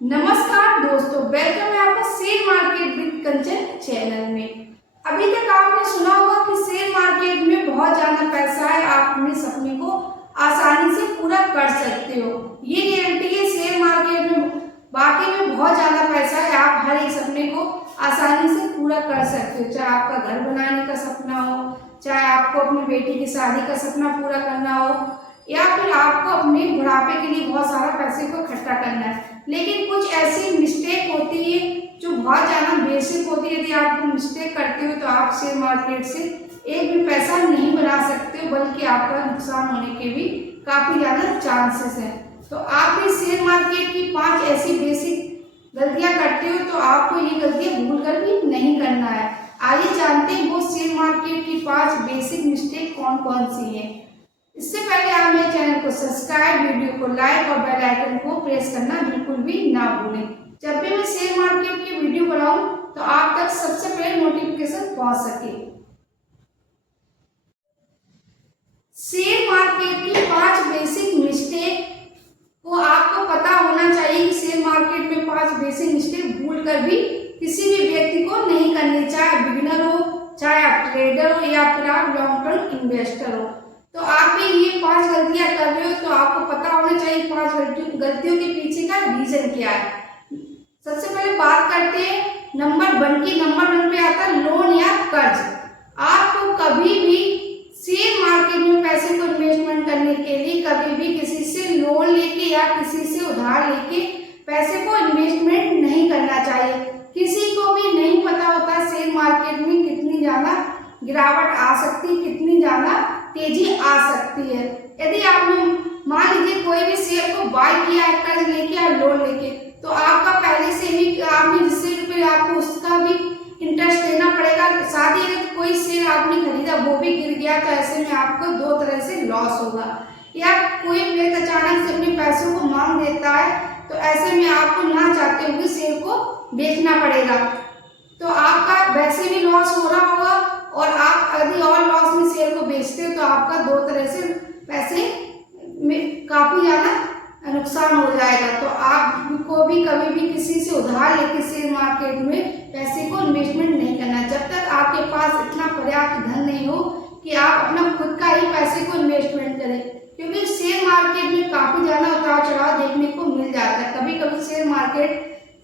नमस्कार दोस्तों, वेलकम है आपका share market with Kanchan channel में। अभी तक आपने सुना होगा कि शेयर मार्केट में बहुत ज्यादा पैसा है, आप अपने सपने को आसानी से पूरा कर सकते हो। ये गारंटी है शेयर मार्केट में वाकई में बहुत ज्यादा पैसा है, आप हर एक सपने को आसानी से पूरा कर सकते हो। चाहे आपका घर बनाने का सपना हो, चाहे आपको अपनी बेटी की शादी का सपना पूरा करना हो, या फिर आपको अपने बुढ़ापे के लिए बहुत सारा पैसे को इकट्ठा करना है। लेकिन कुछ ऐसी मिस्टेक होती है जो बहुत ज़्यादा बेसिक होती है। यदि आप मिस्टेक करते हो तो आप शेयर मार्केट से एक भी पैसा नहीं बना सकते हो, बल्कि आपका नुकसान होने के भी काफ़ी ज़्यादा चांसेस हैं। तो आप भी शेयर मार्केट की 5 ऐसी बेसिक गलतियां करते हो तो आपको ये गलतियां भूल कर भी नहीं करना है। आइए जानते हैं वो शेयर मार्केट की 5 बेसिक मिस्टेक कौन कौन सी है। इससे पहले आप मेरे चैनल को सब्सक्राइब, वीडियो को लाइक और बेल आइकन को प्रेस करना बिल्कुल भी ना भूलें। जब भी मैं शेयर मार्केट की वीडियो बनाऊं तो आप तक सबसे पहले नोटिफिकेशन पहुंच सके। शेयर मार्केट की 5 बेसिक मिस्टेक को आपको पता होना चाहिए कि शेयर मार्केट में 5 बेसिक मिस्टेक भूल कर भी किसी भी व्यक्ति को नहीं करनी, चाहे बिगिनर हो, चाहे आप ट्रेडर हो, या फिर आप लॉन्ग टर्म इन्वेस्टर हो। तो आप भी ये 5 गलतियां कर रहे हो तो आपको पता होना चाहिए 5 गलतियों के पीछे का रीजन क्या है। सबसे पहले बात करते हैं नंबर 1 की। नंबर 1 पे आता है लोन या कर्ज। आपको कभी भी शेयर मार्केट में पैसे को इन्वेस्टमेंट करने के लिए कभी भी किसी से लोन लेके या किसी से उधार लेके पैसे को इन्वेस्टमेंट नहीं करना चाहिए। किसी को भी नहीं पता होता शेयर मार्केट में कितनी ज्यादा गिरावट आ सकती, कितनी ज्यादा तेजी आ सकती है। यदि आपने मान लीजिए कोई भी शेयर को बाय किया है कर्ज लेके या लोन लेके, तो आपका पहले से ही आपने जिससे रुपये आपको उसका भी इंटरेस्ट देना पड़ेगा। साथ ही अगर कोई शेयर आपने खरीदा वो भी गिर गया तो ऐसे में आपको 2 तरह से लॉस होगा। या कोई व्यक्ति अचानक से अपने पैसों को मांग देता है तो ऐसे में आपको ना चाहते हुए शेयर को बेचना पड़ेगा, तो आपका वैसे भी लॉस हो रहा होगा। और आप यदि और लॉस में शेयर को बेचते हो तो आपका 2 तरह से पैसे में काफी ज्यादा नुकसान हो जाएगा। तो आपको भी कभी भी किसी से उधार लेके शेयर मार्केट में पैसे को इन्वेस्टमेंट नहीं करना जब तक आपके पास इतना पर्याप्त धन नहीं हो कि आप अपना खुद का ही पैसे को इन्वेस्टमेंट करें। क्योंकि शेयर मार्केट में काफी ज्यादा उतार चढ़ाव देखने को मिल जाता है। कभी कभी शेयर मार्केट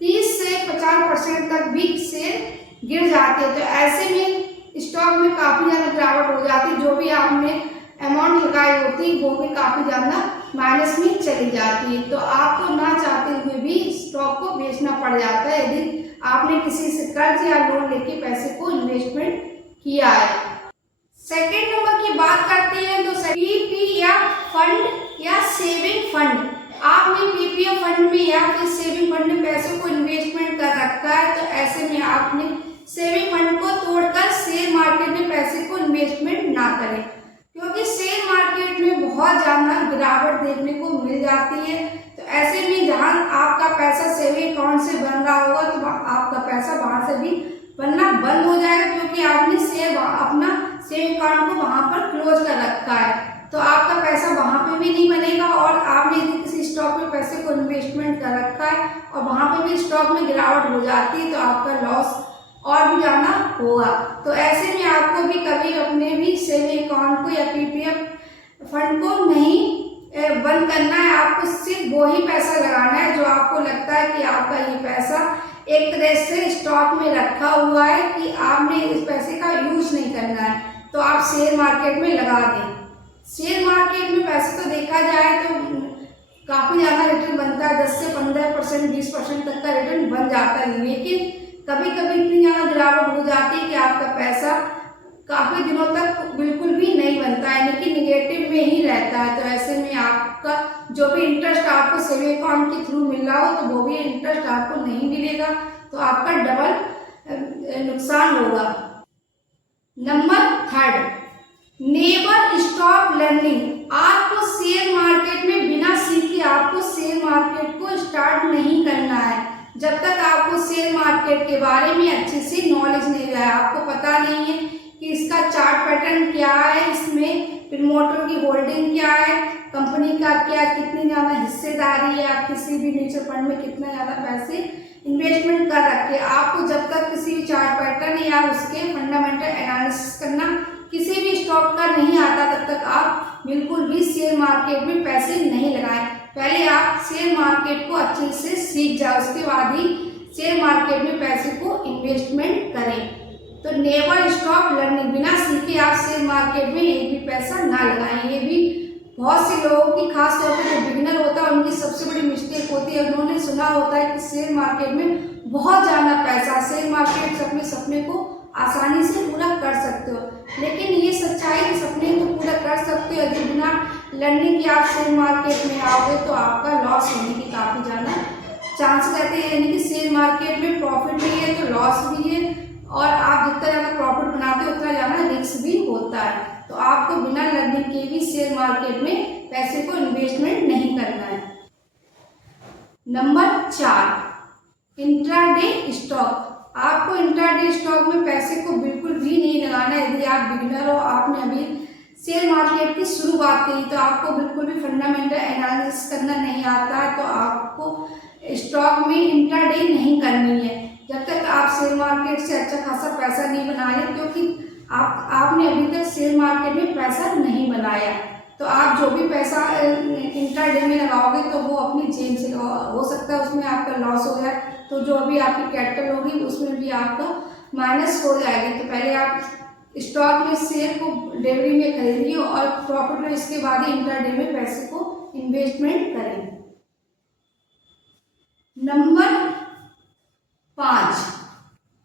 30 से 50% तक भी शेयर गिर जाते हैं, तो ऐसे में स्टॉक में काफी ज्यादा गिरावट हो जाती है। जो भी आपने अमाउंट लगाई होती वो भी काफी ज्यादा माइनस में चली जाती है। तो आपको ना चाहते हुए भी स्टॉक को बेचना पड़ जाता है यदि आपने किसी से कर्ज या लोन लेके पैसे को इन्वेस्टमेंट किया है। सेकेंड नंबर की बात करते हैं तो पीपीएफ फंड या सेविंग फंड। आपने पीपीएफ फंड में या फिर सेविंग फंड में पैसों को इन्वेस्टमेंट कर रखा है, तो ऐसे में आपने सेविंग फंड को तोड़कर शेयर मार्केट में पैसे को इन्वेस्टमेंट ना करें। क्योंकि शेयर मार्केट में बहुत ज्यादा गिरावट देखने को मिल जाती है। तो ऐसे में जहां आपका पैसा सेविंग अकाउंट से बन रहा होगा तो आपका पैसा वहां से भी बनना बंद हो जाएगा, क्योंकि आपने अपना सेविंग अकाउंट को वहां पर क्लोज कर रखा है। तो आपका पैसा वहां पे भी नहीं बनेगा। और आपने यदि किसी स्टॉक में पैसे को इन्वेस्टमेंट कर रखा है और वहां पे भी स्टॉक में गिरावट हो जाती है तो आपका लॉस और भी ज्यादा होगा। तो ऐसे में आपको भी कभी अपने भी सेविंग अकाउंट को या पीपीएफ फंड को नहीं बंद करना है। आपको सिर्फ वो ही पैसा लगाना है जो आपको लगता है कि आपका ये पैसा एक तरह से स्टॉक में रखा हुआ है कि आपने इस पैसे का यूज नहीं करना है, तो आप शेयर मार्केट में लगा दें। शेयर मार्केट में वैसे तो देखा जाए तो काफी ज्यादा रिटर्न बनता है, 10 से 15%, 20% तक का रिटर्न बन जाता है। लेकिन कभी कभी इतनी ज्यादा गिरावट हो जाती है कि आपका पैसा काफी दिनों तक बिल्कुल भी नहीं बनता है, लेकिन निगेटिव में ही रहता है। तो ऐसे में आपका जो भी इंटरेस्ट आपको सेविंग अकाउंट के थ्रू मिल रहा हो तो वो भी इंटरेस्ट आपको नहीं मिलेगा, तो आपका डबल नुकसान होगा। Number 3, never stop learning. आपको शेयर मार्केट में बिना सीखे आपको शेयर मार्केट को स्टार्ट नहीं करना है। जब तक आपको शेयर मार्केट के बारे में अच्छे से नॉलेज नहीं है, आपको पता नहीं है कि इसका चार्ट पैटर्न क्या है, इसमें प्रमोटर की होल्डिंग क्या है, कंपनी का क्या कितनी ज़्यादा हिस्सेदारी है, आप किसी भी म्यूचुअल फंड में कितना ज़्यादा पैसे इन्वेस्टमेंट कर रखे। आपको जब तक किसी भी चार्ट पैटर्न या उसके फंडामेंटल एनालिसिस करना किसी भी स्टॉक का नहीं आता, तब तक आप बिल्कुल भी शेयर मार्केट में पैसे नहीं लगाएं। पहले आप शेयर मार्केट को अच्छे से सीख जाओ, उसके बाद ही शेयर मार्केट में पैसे को इन्वेस्टमेंट करें। तो नेवर स्टॉप लर्निंग, बिना सीखे आप शेयर मार्केट में एक भी पैसा ना लगाएं। ये भी बहुत से लोगों की, खास तौर पर जो बिगिनर होता है उनकी सबसे बड़ी मिस्टेक होती है। उन्होंने सुना होता है कि शेयर मार्केट में बहुत ज़्यादा पैसा, शेयर मार्केट से अपने सपने को आसानी से पूरा कर सकते हो, लेकिन ये सच्चाई कि सपने को पूरा कर सकते हो, यदि बिना लर्निंग के आप शेयर मार्केट में आओगे तो आपका लॉस होने की काफ़ी ज़्यादा चांस रहते हैं। यानी कि शेयर मार्केट में प्रॉफिट भी है तो लॉस भी है, और आप जितना ज़्यादा प्रॉफिट बनाते हो उतना ज़्यादा रिस्क भी होता है। तो आपको बिना लर्निंग के भी शेयर मार्केट में पैसे को इन्वेस्टमेंट नहीं करना है। Number 4, intraday stock. आपको इंट्राडे स्टॉक में पैसे को बिल्कुल भी नहीं लगाना है। यदि आप बिगिनर हो, आपने अभी शेयर मार्केट की शुरुआत की, तो आपको बिल्कुल भी फंडामेंटल एनालिसिस करना नहीं आता, तो आपको स्टॉक में इंट्राडे नहीं करनी है जब तक आप शेयर मार्केट से अच्छा खासा पैसा नहीं बना लें, क्योंकि आपने अभी तक शेयर मार्केट में पैसा नहीं बनाया। तो आप जो भी पैसा इंट्राडे में लगाओगे तो वो अपनी जेब से, हो सकता है उसमें आपका लॉस हो जाए, तो जो भी आपकी कैपिटल होगी उसमें भी आपका माइनस हो जाएगी। तो पहले आप स्टॉक में शेयर को डिलीवरी में खरीदिए और प्रॉफिट में, इसके बाद ही इंट्राडे में पैसे को इन्वेस्टमेंट करें। नंबर 5,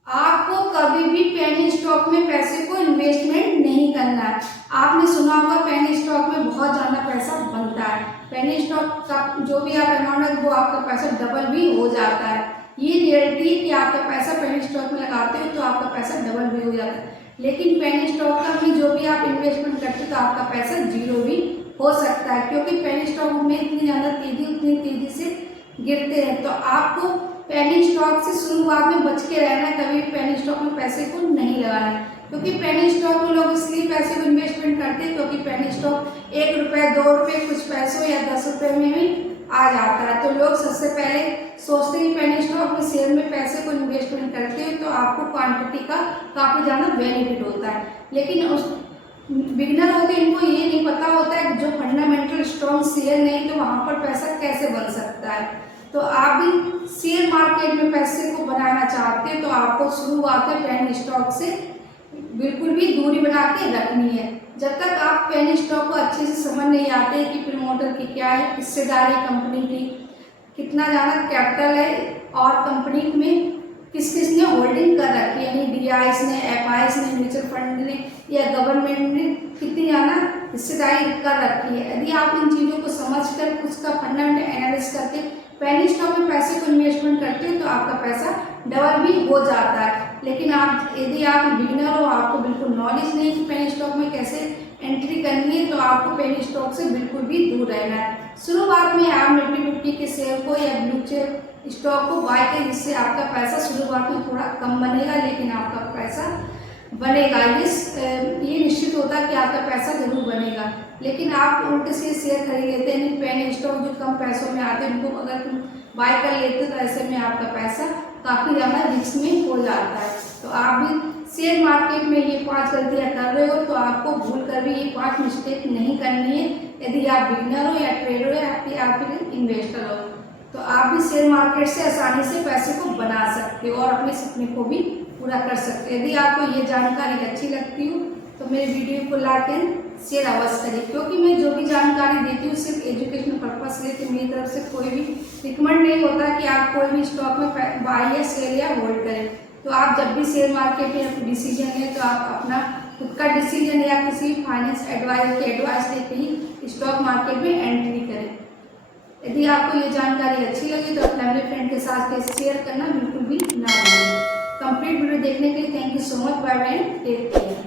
आपको कभी भी पेनी स्टॉक में पैसे को इन्वेस्टमेंट नहीं करना है। आपने सुना होगा पेनी स्टॉक में बहुत ज़्यादा पैसा बनता है। पेनी स्टॉक का जो भी आप अमाउंट है वो आपका पैसा डबल भी हो जाता है। ये रियलिटी है कि आपका पैसा पेनी स्टॉक में लगाते हो तो आपका पैसा डबल भी हो जाता है, लेकिन पेनी स्टॉक का भी जो भी आप इन्वेस्टमेंट करते हो तो आपका पैसा जीरो भी हो सकता है, क्योंकि पेनी स्टॉक में इतनी ज़्यादा उतनी तेज़ी से गिरते हैं। तो आपको पेनी स्टॉक से शुरुआत में बच के रहना है, कभी पेनी स्टॉक में पैसे को नहीं लगाना है, क्योंकि पेनी स्टॉक में लोग इसलिए पैसे को इन्वेस्टमेंट करते हैं क्योंकि पेनी स्टॉक 1 रुपये 2 रुपये कुछ पैसों या 10 रुपये में भी आ जाता है। तो लोग सबसे पहले सोचते हैं पेनी स्टॉक में शेयर में पैसे को इन्वेस्टमेंट करते हैं तो आपको क्वांटिटी का काफ़ी ज़्यादा बेनिफिट होता है, लेकिन उस बिगिनर होते हैं इनको ये नहीं पता होता है कि जो फंडामेंटल स्ट्रॉन्ग शेयर नहीं तो वहाँ पर पैसा कैसे बन सकता है। तो आप भी शेयर मार्केट में पैसे को बनाना चाहते हैं तो आपको शुरुआत में पेनी स्टॉक से बिल्कुल भी दूरी बना के रखनी है। जब तक आप पेनी स्टॉक को अच्छे से समझ नहीं आते कि प्रमोटर की क्या है हिस्सेदारी, कंपनी की कितना ज़्यादा कैपिटल है और कंपनी में किस किस ने होल्डिंग कर रखी है, यानी DIs ने, FIs ने, म्यूचुअल फंड ने या गवर्नमेंट ने कितनी ज़्यादा हिस्सेदारी कर रखी है। यदि आप इन चीज़ों को समझकर उसका फंडामेंटल एनालिसिस करके पेनी स्टॉक में पैसे को इन्वेस्टमेंट करते हो तो आपका पैसा डबल भी हो जाता है। लेकिन यदि आप बिगिनर हो, आपको बिल्कुल नॉलेज नहीं कि पेनी स्टॉक में कैसे एंट्री करनी है, तो आपको पेनी स्टॉक से बिल्कुल भी दूर रहना है। शुरुआत में आप निफ्टी 50 के शेयर को या ब्लू चिप स्टॉक को बाय करें, जिससे आपका पैसा शुरुआत में थोड़ा कम बनेगा लेकिन आपका पैसा बनेगा। ये निश्चित होता है कि आपका पैसा जरूर बनेगा, लेकिन आप उल्टे से शेयर खरीद लेते हैं, पेनी स्टॉक जो कम पैसों में आते हैं उनको अगर तुम बाय कर लेते हो तो ऐसे में आपका पैसा काफ़ी ज़्यादा रिस्क में हो जाता है। तो आप भी शेयर मार्केट में ये 5 गलतियाँ कर रहे हो तो आपको भूल कर भी ये 5 मिस्टेक नहीं करनी है। यदि आप बिगिनर हो या ट्रेडर हो या आप इन्वेस्टर हो तो आप भी शेयर मार्केट से आसानी से पैसे को बना सकते हो और अपने सपने को भी पूरा कर सकते हो। यदि आपको ये जानकारी अच्छी लगती हो तो मेरे वीडियो को लाइक एंड शेयर अवश्य करें, क्योंकि मैं जो भी जानकारी देती हूँ सिर्फ एजुकेशनल पर्पस से, कि मेरी तरफ से कोई भी रिकमेंड नहीं होता कि आप कोई भी स्टॉक में बाय या सेल या होल्ड करें। तो आप जब भी शेयर मार्केट में अपनी डिसीजन लें तो आप अपना खुद का डिसीजन या किसी फाइनेंस एडवाइस की एडवाइस लेके ही स्टॉक मार्केट में एंट्री करें। यदि आपको ये जानकारी अच्छी लगी तो फैमिली फ्रेंड के साथ शेयर करना बिल्कुल भी ना भूलें। कंप्लीट वीडियो देखने के लिए thank you so much. Bye bye, take care.